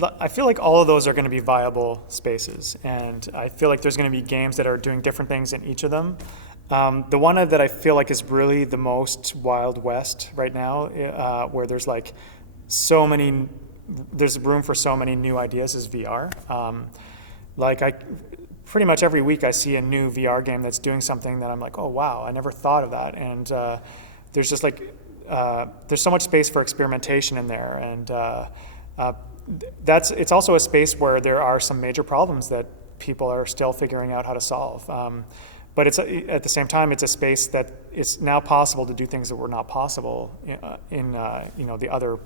I feel like all of those are going to be viable spaces, and I feel like there's going to be games that are doing different things in each of them. The one that I feel like is really the most Wild West right now, where there's like so many, there's room for so many new ideas, is VR. Like I, pretty much every week I see a new VR game that's doing something that I'm like, oh wow, I never thought of that. And there's just like, there's so much space for experimentation in there, and uh, it's also a space where there are some major problems that people are still figuring out how to solve. But at the same time, it's a space that it's now possible to do things that were not possible in the other,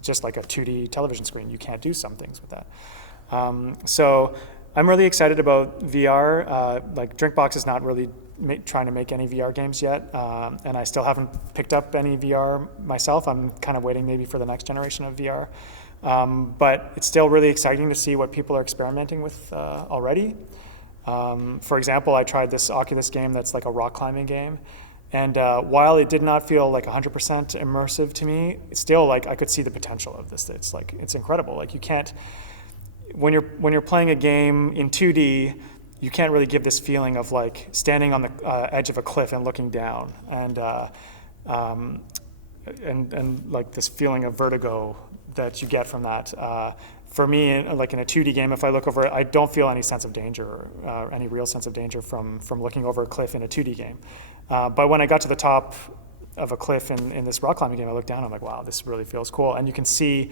just like a 2D television screen. You can't do some things with that. So I'm really excited about VR. Like Drinkbox is not really trying to make any VR games yet, and I still haven't picked up any VR myself. I'm kind of waiting maybe for the next generation of VR. But it's still really exciting to see what people are experimenting with already. For example, I tried this Oculus game that's like a rock climbing game. And while it did not feel like 100% immersive to me, it's still like I could see the potential of this. It's like, it's incredible. Like you can't, when you're playing a game in 2D, you can't really give this feeling of like standing on the edge of a cliff and looking down, and like this feeling of vertigo that you get from that. For me, like in a 2D game, if I look over, I don't feel any sense of danger, any real sense of danger from looking over a cliff in a 2D game. But when I got to the top of a cliff in this rock climbing game, I looked down, I'm like, wow, this really feels cool. And you can see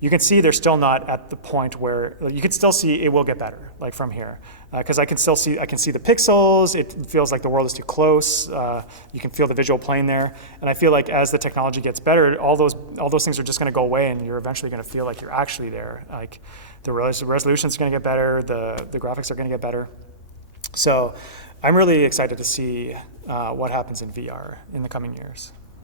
they're still not at the point where, you can still see it will get better, like from here. Because I can see the pixels, it feels like the world is too close, you can feel the visual plane there. And I feel like as the technology gets better, all those things are just gonna go away, and you're eventually gonna feel like you're actually there. Like the resolution's gonna get better, the graphics are gonna get better. So I'm really excited to see what happens in VR in the coming years.